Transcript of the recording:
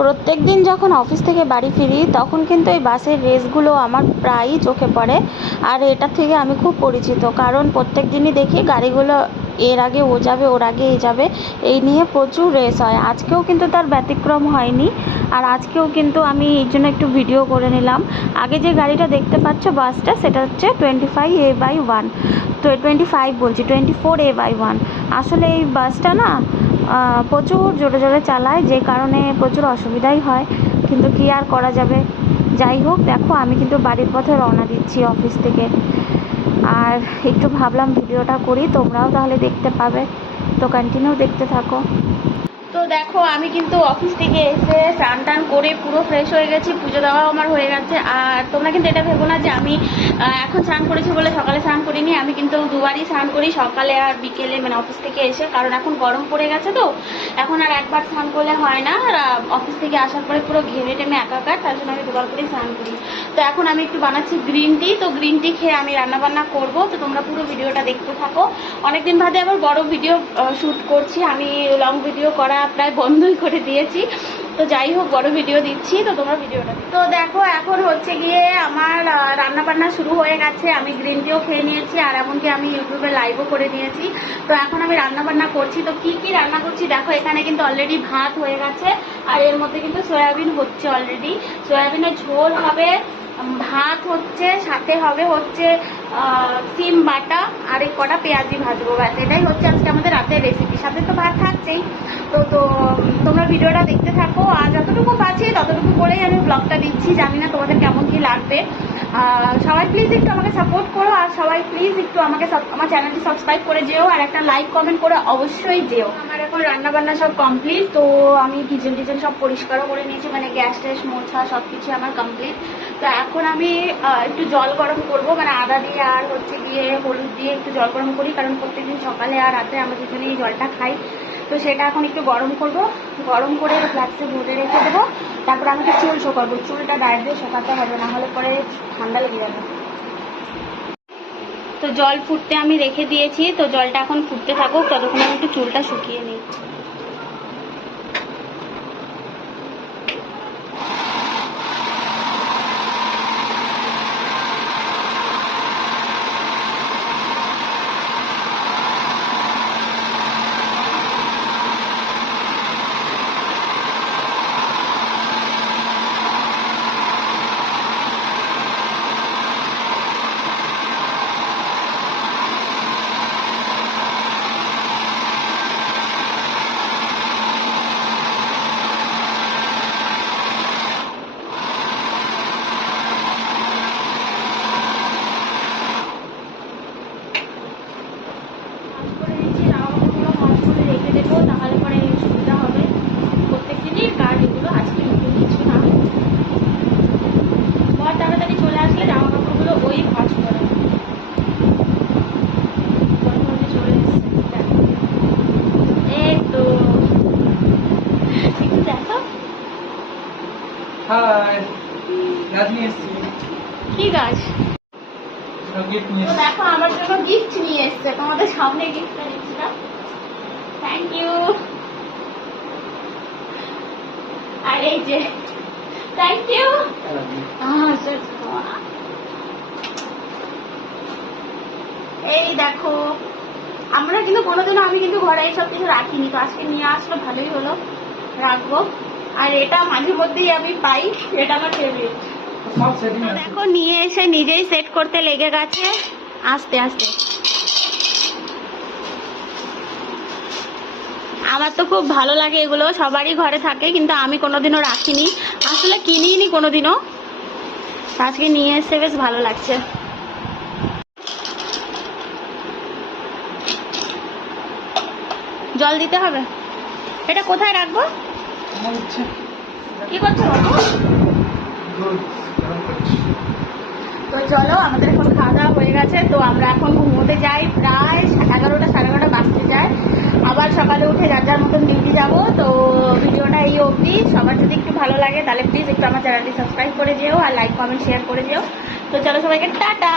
প্রত্যেক দিন যখন অফিস থেকে বাড়ি ফিরি তখন কিন্তু এই বাসের রেসগুলো আমার প্রায়ই চোখে পড়ে। আর এটা থেকে আমি খুব পরিচিত, কারণ প্রত্যেক দিনই দেখি গাড়িগুলো এর আগে ও যাবে, ওর আগে এ যাবে, এই নিয়ে প্রচুর রেস হয়। আজকেও কিন্তু তার ব্যতিক্রম হয়নি। আর আজকেও কিন্তু আমি এই জন্য একটু ভিডিও করে নিলাম। আগে যে গাড়িটা দেখতে পাচ্ছ বাসটা, সেটা হচ্ছে 25A/1, তো 25 বলছি, 24A/1। আসলে এই বাসটা না প্রচুর জোরে জোরে চালায়, যে কারণে প্রচুর অসুবিধাই হয়, কিন্তু কি আর করা যাবে। যাই হোক, দেখো আমি কিন্তু বাড়ির পথে রওনা দিচ্ছি অফিস থেকে। আর একটু ভাবলাম ভিডিওটা করি, তোমরাও তাহলে দেখতে পাবে, তো কন্টিনিউ দেখতে থাকো। তো দেখো আমি কিন্তু অফিস থেকে এসে স্নান টান করে পুরো ফ্রেশ হয়ে গেছি, পুজো দেওয়াও আমার হয়ে গেছে। আর তোমরা কিন্তু এটা ভেবো না যে আমি এখন স্নান করেছি বলে সকালে স্নান করিনি। আমি কিন্তু দুবারই স্নান করি, সকালে আর বিকেলে, মানে অফিস থেকে এসে, কারণ এখন গরম পড়ে গেছে, তো এখন আর একবার স্নান করলে হয় না। আর অফিস থেকে আসার পরে পুরো ঘেমে টেমে একাকার, তার জন্য আমি দুবার করে স্নান করি। তো এখন আমি একটু বানাচ্ছি গ্রিন টি, তো গ্রিন টি খেয়ে আমি রান্নাবান্না করবো। তো তোমরা পুরো ভিডিওটা দেখতে থাকো। অনেকদিন বাদে আবার বড় ভিডিও শ্যুট করছি, আমি লং ভিডিও করা প্রায় বন্ধই করে দিয়েছি। তো যাই হোক, বড় ভিডিও দিচ্ছি, তো তোমরা ভিডিওটা তো দেখো। এখন হচ্ছে গিয়ে আমার রান্না বান্না শুরু হয়ে গেছে। আমি গ্রিন টিও খেয়ে নিয়েছি, আর এমনকি আমি ইউটিউবে লাইভও করে নিয়েছি। তো এখন আমি রান্না বান্না করছি। তো কি কি রান্না করছি দেখো, এখানে কিন্তু অলরেডি ভাত হয়ে গেছে, আর এর মধ্যে কিন্তু সয়াবিন হচ্ছে অলরেডি। সয়াবিনের ঝোল হবে, ভাত হচ্ছে, সাথে হবে হচ্ছে সিম বাটা, আর এক কটা পেঁয়াজি ভাজবো, ব্যাস এটাই হচ্ছে আজকে আমাদের রাতের রেসিপি। সাথে তো ভাত থাকছেই। তো তোমরা ভিডিওটা দেখতে থাকো, আর যতটুকু পাচ্ছি ততটুকু করেই আমি ব্লগটা দিচ্ছি। জানি না তোমাদের কেমন কি লাগবে। সবাই প্লিজ একটু আমাকে সাপোর্ট করো, আর সবাই প্লিজ একটু আমাকে আমার চ্যানেলটি সাবস্ক্রাইব করে যেও, আর একটা লাইক কমেন্ট করে অবশ্যই যেও। আমার এখন রান্না বান্না সব কমপ্লিট। তো আমি কিচেন টিচেন সব পরিষ্কারও করে নিয়েছি, মানে গ্যাস ট্যাস মোছা সব কিছু আমার কমপ্লিট। তো এখন আমি একটু জল গরম করব, মানে আদা দিয়ে আর হচ্ছে গিয়ে হলুদ দিয়ে একটু জল গরম করি, কারণ প্রত্যেকদিন সকালে আর রাতে আমরা দুজনে এই জলটা খাই। তো সেটা এখন একটু গরম করব, গরম করে ফ্লাক্সে ভরে রেখে দেবো। তারপর আমি একটু চুল শোকাবো, চুলটা ডায়েট দিয়ে শোকাতে হবে, না হলে পরে ঠান্ডা লেগে যাবে। তো জল ফুটতে আমি রেখে দিয়েছি, তো জলটা এখন ফুটতে থাকুক, ততক্ষণ আমি একটু চুলটা শুকিয়ে নিই। তাহলে পরে সুবিধা হবে প্রত্যেক দিনই, কারণ এগুলো আজকে নতুন কিছু না। বর তাড়াতাড়ি চলে আসলে জামা কাপড়গুলো ওই ভাঁজ করে চলে এসছে। এই তো একটু দেখো। কি গাছ? দেখো আমার জন্য গিফট নিয়ে এসছে, তোমাদের সামনে গিফটটা দিচ্ছিলাম। Thank you. আর এই যে থ্যাংক ইউ। এই দেখো, আমরা কিন্তু কোনোদিনও, আমি কিন্তু ঘরে এইসব কিছু রাখিনি, তো আজকে নিয়ে আসলো, ভালোই হলো, রাখবো। আর এটা মাঝে মধ্যেই আমি পাই, এটা আমার ফেভারিট। দেখো নিয়ে এসে নিজেই সেট করতে লেগে গেছে আস্তে আস্তে। আমার তো খুব ভালো লাগে এগুলো, সবারই ঘরে থাকে, কিন্তু আমি কোনোদিনও রাখিনি, আসলে কিনিনি কোনোদিনও। আজকে নিয়ে এসে বেশ ভালো লাগছে। জল দিতে হবে। এটা কোথায় রাখবো? কি করছো? তো চলো, আমাদের এখন খাওয়া দাওয়া হয়ে গেছে, তো আমরা এখন ঘুমোতে যাই। প্রায় 11টা 11:30 বাজতে যায়। আবার সকালে উঠে যার যার মতন ডিউটি যাবো। তো ভিডিওটা এই অবধি। সবার যদি একটু ভালো লাগে তাহলে প্লিজ একটু আমার চ্যানেলটি সাবস্ক্রাইব করে যেও, আর লাইক কমেন্ট শেয়ার করে যেও। তো চলো সবাইকে টাটা।